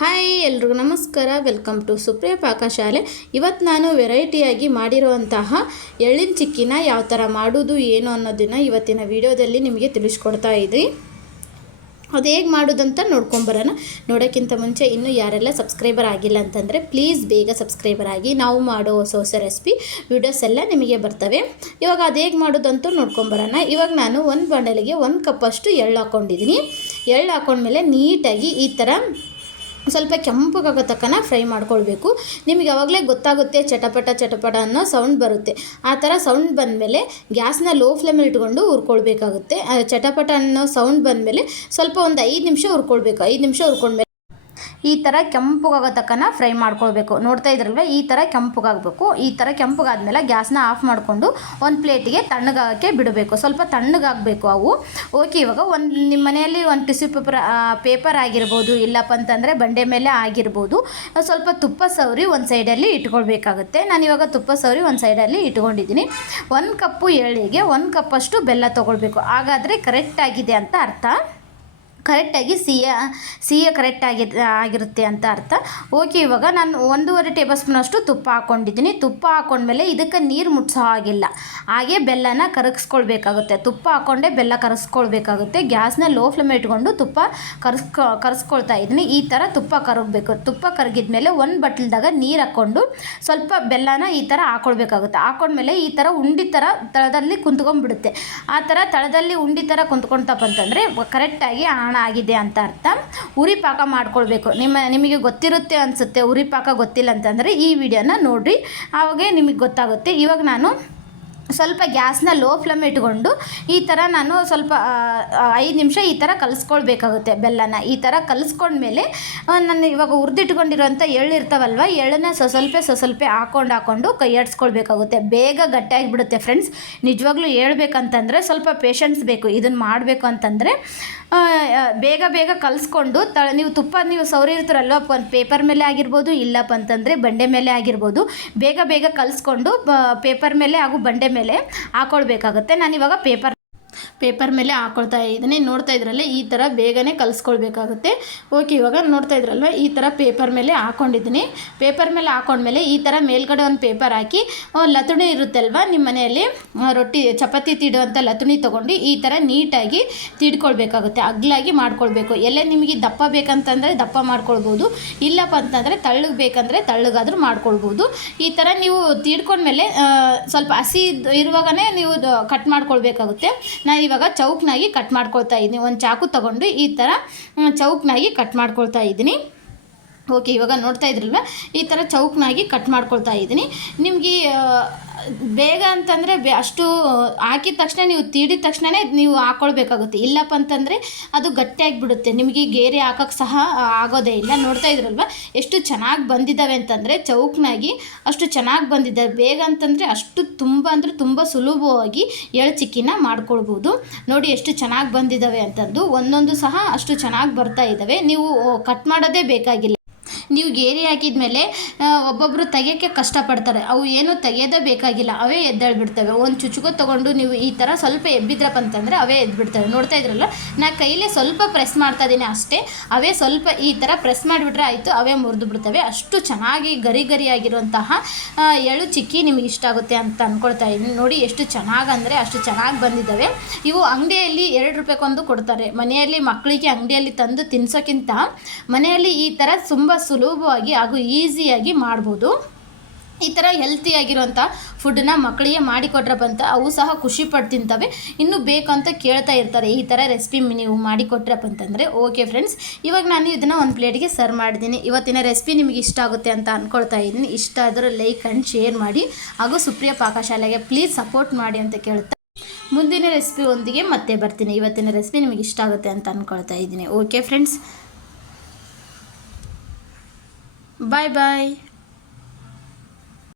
Hi ಎಲ್ರಿಗೂ ನಮಸ್ಕಾರ. Welcome to Supriya ಪಾಕಶಾಲೆ ಇವತ್ತು ನಾನು ವೆರೈಟಿಯಾಗಿ ಮಾಡಿರುವಂತಹ ಎಳ್ಳಿನ ಚಿಕ್ಕಿನ ಯಾವ ಥರ ಮಾಡೋದು, ಏನು ಅನ್ನೋದನ್ನು ಇವತ್ತಿನ ವಿಡಿಯೋದಲ್ಲಿ ನಿಮಗೆ ತಿಳಿಸ್ಕೊಡ್ತಾ ಇದ್ವಿ ಅದು ಹೇಗೆ ಮಾಡೋದಂತ ನೋಡ್ಕೊಂಬರೋಣ ನೋಡೋಕ್ಕಿಂತ ಮುಂಚೆ ಇನ್ನೂ ಯಾರೆಲ್ಲ ಸಬ್ಸ್ಕ್ರೈಬರ್ ಆಗಿಲ್ಲ ಅಂತಂದರೆ ಪ್ಲೀಸ್ ಬೇಗ ಸಬ್ಸ್ಕ್ರೈಬರ್ ಆಗಿ. ನಾವು ಮಾಡೋ ಹೊಸ ಹೊಸ ರೆಸಿಪಿ, ವಿಡಿಯೋಸ್ ಎಲ್ಲ ನಿಮಗೆ ಬರ್ತವೆ. ಇವಾಗ ಅದು ಹೇಗೆ ಮಾಡೋದಂತೂ ನೋಡ್ಕೊಂಬರೋಣ ಇವಾಗ ನಾನು ಒಂದು ಬಾಂಡಲಿಗೆ ಒಂದು ಕಪ್ಪಷ್ಟು ಎಳ್ಳು ಹಾಕ್ಕೊಂಡಿದ್ದೀನಿ ಎಳ್ಳು ಹಾಕ್ಕೊಂಡ್ಮೇಲೆ ನೀಟಾಗಿ ಈ ಥರ ಸ್ವಲ್ಪ ಕೆಂಪಗಾಗೋ ತಕ್ಕನ ಫ್ರೈ ಮಾಡ್ಕೊಳ್ಬೇಕು. ನಿಮಗೆ ಯಾವಾಗಲೇ ಗೊತ್ತಾಗುತ್ತೆ ಚಟಪಟ ಚಟಪಟ ಅನ್ನೋ ಸೌಂಡ್ ಬರುತ್ತೆ. ಆ ಥರ ಸೌಂಡ್ ಬಂದಮೇಲೆ ಗ್ಯಾಸ್ನ ಲೋ ಫ್ಲೇಮಲ್ಲಿ ಇಟ್ಕೊಂಡು ಹುರ್ಕೊಳ್ಬೇಕಾಗುತ್ತೆ. ಚಟಪಟ ಅನ್ನೋ ಸೌಂಡ್ ಬಂದಮೇಲೆ ಸ್ವಲ್ಪ ಒಂದು ಐದು ನಿಮಿಷ ಹುರ್ಕೊಳ್ಬೇಕು. ಐದು ನಿಮಿಷ ಹುರ್ಕೊಂಡ್ಮೇಲೆ ಈ ಥರ ಕೆಂಪುಗಾಗೋ ತಕ್ಕನ ಫ್ರೈ ಮಾಡ್ಕೊಳ್ಬೇಕು. ನೋಡ್ತಾ ಇದ್ರಲ್ವ? ಈ ಥರ ಕೆಂಪುಗಾಗಬೇಕು. ಈ ಥರ ಕೆಂಪುಗಾದ್ಮೇಲೆ ಗ್ಯಾಸ್ನ ಆಫ್ ಮಾಡಿಕೊಂಡು ಒಂದು ಪ್ಲೇಟಿಗೆ ತಣ್ಣಗಾಗೋಕ್ಕೆ ಬಿಡಬೇಕು. ಸ್ವಲ್ಪ ತಣ್ಣಗಾಗಬೇಕು ಅವು. ಓಕೆ, ಇವಾಗ ಒಂದು ನಿಮ್ಮ ಮನೆಯಲ್ಲಿ ಒಂದು ಟಿಶ್ಯೂ ಪೇಪರ್ ಪೇಪರ್ ಆಗಿರ್ಬೋದು, ಇಲ್ಲಪ್ಪ ಅಂತಂದರೆ ಬಂಡೆ ಮೇಲೆ ಆಗಿರ್ಬೋದು, ಸ್ವಲ್ಪ ತುಪ್ಪ ಸವರಿ ಒಂದು ಸೈಡಲ್ಲಿ ಇಟ್ಕೊಳ್ಬೇಕಾಗುತ್ತೆ. ನಾನು ಇವಾಗ ತುಪ್ಪ ಸವರಿ ಒಂದು ಸೈಡಲ್ಲಿ ಇಟ್ಕೊಂಡಿದ್ದೀನಿ. ಒಂದು ಕಪ್ಪು ಎಳ್ಳಿಗೆ ಒಂದು ಕಪ್ಪಷ್ಟು ಬೆಲ್ಲ ತೊಗೊಳ್ಬೇಕು. ಹಾಗಾದರೆ ಕರೆಕ್ಟ್ ಆಗಿದೆ ಅಂತ ಅರ್ಥ? ಕರೆಕ್ಟಾಗಿ ಸಿಹಿಯ ಸಿಹಿಯ ಕರೆಕ್ಟಾಗಿ ಆಗಿರುತ್ತೆ ಅಂತ ಅರ್ಥ. ಓಕೆ, ಇವಾಗ ನಾನು ಒಂದೂವರೆ ಟೇಬಲ್ ಸ್ಪೂನಷ್ಟು ತುಪ್ಪ ಹಾಕ್ಕೊಂಡಿದ್ದೀನಿ ತುಪ್ಪ ಹಾಕ್ಕೊಂಡ್ಮೇಲೆ ಇದಕ್ಕೆ ನೀರು ಮುಟ್ಸೋ ಹಾಗಿಲ್ಲ. ಹಾಗೆ ಬೆಲ್ಲನ ಕರಗಿಸ್ಕೊಳ್ಬೇಕಾಗುತ್ತೆ. ತುಪ್ಪ ಹಾಕ್ಕೊಂಡೆ ಬೆಲ್ಲ ಕರಗಿಸ್ಕೊಳ್ಬೇಕಾಗುತ್ತೆ. ಗ್ಯಾಸ್ನ ಲೋ ಫ್ಲೇಮ್ ಇಟ್ಕೊಂಡು ತುಪ್ಪ ಕರಸ್ಕೊ ಕರಸ್ಕೊಳ್ತಾ ಇದ್ದೀನಿ. ಈ ಥರ ತುಪ್ಪ ಕರಗಬೇಕು. ತುಪ್ಪ ಕರಗಿದ್ಮೇಲೆ ಒಂದು ಬಟ್ಲ್ದಾಗ ನೀರು ಹಾಕ್ಕೊಂಡು ಸ್ವಲ್ಪ ಬೆಲ್ಲನ ಈ ಥರ ಹಾಕ್ಕೊಳ್ಬೇಕಾಗುತ್ತೆ ಹಾಕ್ಕೊಂಡ್ಮೇಲೆ ಈ ಥರ ಉಂಡಿ ಥರ ತಳದಲ್ಲಿ ಕುಂತ್ಕೊಂಡ್ಬಿಡುತ್ತೆ. ಆ ಥರ ತಳದಲ್ಲಿ ಉಂಡಿ ಥರ ಕುಂತ್ಕೊಳ್ತಪ್ಪ ಅಂತಂದರೆ ಕರೆಕ್ಟಾಗಿ ಆಗಿದೆ ಅಂತ ಅರ್ಥ. ಉರಿ ಪಾಕ ಮಾಡ್ಕೊಳ್ಬೇಕು. ನಿಮ್ಮ, ನಿಮಗೆ ಗೊತ್ತಿರುತ್ತೆ ಅನಿಸುತ್ತೆ, ಉರಿ ಪಾಕ ಗೊತ್ತಿಲ್ಲ ಅಂತಂದರೆ ಈ ವಿಡಿಯೋನ ನೋಡಿರಿ. ಆವಾಗೇ ನಿಮಗೆ ಗೊತ್ತಾಗುತ್ತೆ. ಇವಾಗ ನಾನು ಸ್ವಲ್ಪ ಗ್ಯಾಸ್ನ ಲೋ ಫ್ಲೇಮ್ ಇಟ್ಕೊಂಡು ಈ ಥರ ನಾನು ಸ್ವಲ್ಪ ಐದು ನಿಮಿಷ ಈ ಥರ ಕಲಿಸ್ಕೊಳ್ಬೇಕಾಗುತ್ತೆ ಬೆಲ್ಲನ. ಈ ಥರ ಕಲಿಸ್ಕೊಂಡ್ಮೇಲೆ ನಾನು ಇವಾಗ ಹುರಿದಿಟ್ಕೊಂಡಿರೋಂಥ ಎಳ್ಳು ಇರ್ತಾವಲ್ವ, ಎಳ್ಳನ್ನ ಸ್ವಲ್ಪ ಸ್ವಲ್ಪ ಹಾಕೊಂಡು ಹಾಕ್ಕೊಂಡು ಕೈ ಆಡಿಸ್ಕೊಳ್ಬೇಕಾಗುತ್ತೆ ಬೇಗ ಗಟ್ಟಿಯಾಗಿಬಿಡುತ್ತೆ ಫ್ರೆಂಡ್ಸ್. ನಿಜವಾಗ್ಲೂ ಹೇಳ್ಬೇಕಂತಂದರೆ ಸ್ವಲ್ಪ ಪೇಷನ್ಸ್ ಬೇಕು. ಇದನ್ನು ಮಾಡಬೇಕು ಅಂತಂದರೆ ಬೇಗ ಬೇಗ ಕಲಿಸ್ಕೊಂಡು ತ ನೀವು ತುಪ್ಪ, ನೀವು ಸೌರಿ ಒಂದು ಪೇಪರ್ ಮೇಲೆ ಆಗಿರ್ಬೋದು, ಇಲ್ಲಪ್ಪ ಅಂತಂದರೆ ಬಂಡೆ ಮೇಲೆ ಆಗಿರ್ಬೋದು, ಬೇಗ ಬೇಗ ಕಲಿಸ್ಕೊಂಡು ಪೇಪರ್ ಮೇಲೆ ಹಾಗೂ ಬಂಡೆ ಮೇಲೆ ಹಾಕೊಳ್ಬೇಕಾಗುತ್ತೆ. ನಾನು ಇವಾಗ ಪೇಪರ್ ಪೇಪರ್ ಮೇಲೆ ಹಾಕೊಳ್ತಾ ಇದ್ದೀನಿ. ನೋಡ್ತಾ ಇದ್ರಲ್ಲ ಈ ಥರ ಬೇಗನೆ ಕಲಿಸ್ಕೊಳ್ಬೇಕಾಗುತ್ತೆ. ಓಕೆ, ಇವಾಗ ನೋಡ್ತಾ ಇದ್ರಲ್ವ? ಈ ಥರ ಪೇಪರ್ ಮೇಲೆ ಹಾಕೊಂಡಿದ್ದೀನಿ. ಪೇಪರ್ ಮೇಲೆ ಹಾಕೊಂಡ್ಮೇಲೆ ಈ ಥರ ಮೇಲ್ಗಡೆ ಒಂದು ಪೇಪರ್ ಹಾಕಿ ಲತುಣಿ ಇರುತ್ತಲ್ವ ನಿಮ್ಮ ಮನೆಯಲ್ಲಿ? ರೊಟ್ಟಿ, ಚಪಾತಿ ತೀಡುವಂಥ ಲತುಣಿ ತೊಗೊಂಡು ಈ ಥರ ನೀಟಾಗಿ ತಿಡ್ಕೊಳ್ಬೇಕಾಗುತ್ತೆ. ಅಗ್ಲಾಗಿ ಮಾಡ್ಕೊಳ್ಬೇಕು. ಎಲ್ಲೇ ನಿಮಗೆ ದಪ್ಪ ಬೇಕಂತಂದರೆ ದಪ್ಪ ಮಾಡ್ಕೊಳ್ಬೋದು. ಇಲ್ಲಪ್ಪ ಅಂತಂದರೆ ತಳ್ಳಗೆ ಬೇಕಂದರೆ ತಳ್ಳಗಾದರೂ ಮಾಡ್ಕೊಳ್ಬೋದು. ಈ ಥರ ನೀವು ತೀಡ್ಕೊಂಡ್ಮೇಲೆ ಸ್ವಲ್ಪ ಹಸಿ ಇರುವಾಗನೇ ನೀವು ಕಟ್ ಮಾಡ್ಕೊಳ್ಬೇಕಾಗುತ್ತೆ. ನಾನು ಇವಾಗ ಚೌಕ್ನಾಗಿ ಕಟ್ ಮಾಡ್ಕೊಳ್ತಾ ಇದ್ದೀನಿ. ಒಂದು ಚಾಕು ತೊಗೊಂಡು ಈ ಥರ ಚೌಕ್ನಾಗಿ ಕಟ್ ಮಾಡ್ಕೊಳ್ತಾ ಇದ್ದೀನಿ. ಓಕೆ, ಇವಾಗ ನೋಡ್ತಾ ಇದ್ರಲ್ವ? ಈ ಥರ ಚೌಕ್ನಾಗಿ ಕಟ್ ಮಾಡ್ಕೊಳ್ತಾ ಇದ್ದೀನಿ. ನಿಮಗೆ ಬೇಗ ಅಂತಂದರೆ ಬೆ ಅಷ್ಟು ಹಾಕಿದ ತಕ್ಷಣ ನೀವು ತೀಡಿದ ತಕ್ಷಣವೇ ನೀವು ಹಾಕ್ಕೊಳ್ಬೇಕಾಗುತ್ತೆ ಇಲ್ಲಪ್ಪ ಅಂತಂದರೆ ಅದು ಗಟ್ಟಿಯಾಗಿ ಬಿಡುತ್ತೆ ನಿಮಗೆ ಗೇರೆ ಹಾಕೋಕ್ಕೆ ಸಹ ಆಗೋದೇ ಇಲ್ಲ. ನೋಡ್ತಾ ಇದ್ರಲ್ವ? ಎಷ್ಟು ಚೆನ್ನಾಗಿ ಬಂದಿದ್ದಾವೆ ಅಂತಂದರೆ ಚೌಕ್ನಾಗಿ ಅಷ್ಟು ಚೆನ್ನಾಗಿ ಬಂದಿದ್ದಾವೆ ಬೇಗ ಅಂತಂದರೆ ಅಷ್ಟು ತುಂಬ ಅಂದರೆ ತುಂಬ ಸುಲಭವಾಗಿ ಎಳ್ಳು ಚಿಕ್ಕಿನ ಮಾಡ್ಕೊಳ್ಬೋದು. ನೋಡಿ ಎಷ್ಟು ಚೆನ್ನಾಗಿ ಬಂದಿದ್ದಾವೆ ಅಂತಂದು. ಒಂದೊಂದು ಸಹ ಅಷ್ಟು ಚೆನ್ನಾಗಿ ಬರ್ತಾ ಇದ್ದಾವೆ ನೀವು ಕಟ್ ಮಾಡೋದೇ ಬೇಕಾಗಿಲ್ಲ. ನೀವು ಗೇರಿ ಹಾಕಿದ್ಮೇಲೆ ಒಬ್ಬೊಬ್ಬರು ತೆಗಿಯೋಕ್ಕೆ ಕಷ್ಟಪಡ್ತಾರೆ. ಅವು ಏನು ತೆಗೆಯೋದೇ ಬೇಕಾಗಿಲ್ಲ. ಅವೇ ಎದ್ದೇಳ್ಬಿಡ್ತವೆ. ಒಂದು ಚುಚುಕು ತೊಗೊಂಡು ನೀವು ಈ ಥರ ಸ್ವಲ್ಪ ಎಬ್ಬಿದ್ರಪ್ಪ ಅಂತಂದರೆ ಅವೇ ಎದ್ಬಿಡ್ತವೆ. ನೋಡ್ತಾ ಇದ್ರಲ್ಲ? ನಾ ಕೈಲೇ ಸ್ವಲ್ಪ ಪ್ರೆಸ್ ಮಾಡ್ತಾ ಇದ್ದೀನಿ ಅಷ್ಟೇ. ಅವೇ ಸ್ವಲ್ಪ ಈ ಥರ ಪ್ರೆಸ್ ಮಾಡಿಬಿಟ್ರೆ ಆಯಿತು. ಅವೇ ಮುರಿದು ಬಿಡ್ತವೆ. ಅಷ್ಟು ಚೆನ್ನಾಗಿ ಗರಿ ಗರಿಯಾಗಿರುವಂತಹ ಎಳು ಚಿಕ್ಕಿ ನಿಮಗೆ ಇಷ್ಟ ಆಗುತ್ತೆ ಅಂತ ಅಂದ್ಕೊಳ್ತಾ ಇದ್ದೀನಿ ನೋಡಿ ಎಷ್ಟು ಚೆನ್ನಾಗಿ ಅಂದರೆ ಅಷ್ಟು ಚೆನ್ನಾಗಿ ಬಂದಿದ್ದಾವೆ. ಇವು ಅಂಗಡಿಯಲ್ಲಿ ಎರಡು ರೂಪಾಯಿಗೊಂದು ಕೊಡ್ತಾರೆ. ಮನೆಯಲ್ಲಿ ಮಕ್ಕಳಿಗೆ ಅಂಗಡಿಯಲ್ಲಿ ತಂದು ತಿನ್ಸೋಕ್ಕಿಂತ ಮನೆಯಲ್ಲಿ ಈ ಥರ ತುಂಬ ಸುಲಭವಾಗಿ ಹಾಗೂ ಈಸಿಯಾಗಿ ಮಾಡ್ಬೋದು. ಈ ಥರ ಹೆಲ್ತಿಯಾಗಿರೋಂಥ ಫುಡ್ಡನ್ನ ಮಕ್ಕಳಿಗೆ ಮಾಡಿಕೊಟ್ರೆ ಅಂತ ಅವು ಸಹ ಖುಷಿ ಪಟ್ಟು ತಿಂತವೆ. ಇನ್ನೂ ಬೇಕಂತ ಕೇಳ್ತಾ ಇರ್ತಾರೆ ಈ ಥರ ರೆಸಿಪಿ ನೀವು ಮಾಡಿಕೊಟ್ರೆ ಅಂತಂದರೆ ಓಕೆ ಫ್ರೆಂಡ್ಸ್ ಇವಾಗ ನಾನು ಇದನ್ನು ಒಂದು ಪ್ಲೇಟಿಗೆ ಸರ್ವ್ ಮಾಡಿದ್ದೀನಿ. ಇವತ್ತಿನ ರೆಸಿಪಿ ನಿಮಗೆ ಇಷ್ಟ ಆಗುತ್ತೆ ಅಂತ ಅಂದ್ಕೊಳ್ತಾ ಇದ್ದೀನಿ. ಇಷ್ಟ ಆದರೂ ಲೈಕ್ ಆ್ಯಂಡ್ ಶೇರ್ ಮಾಡಿ. ಹಾಗೂ ಸುಪ್ರಿಯ ಪಾಕಶಾಲೆಗೆ ಪ್ಲೀಸ್ ಸಪೋರ್ಟ್ ಮಾಡಿ ಅಂತ ಕೇಳ್ತಾ ಮುಂದಿನ ರೆಸಿಪಿ ಒಂದಿಗೆ ಮತ್ತೆ ಬರ್ತೀನಿ. ಇವತ್ತಿನ ರೆಸಿಪಿ ನಿಮಗೆ ಇಷ್ಟ ಆಗುತ್ತೆ ಅಂತ ಅಂದ್ಕೊಳ್ತಾ ಇದ್ದೀನಿ. Okay friends Bye bye.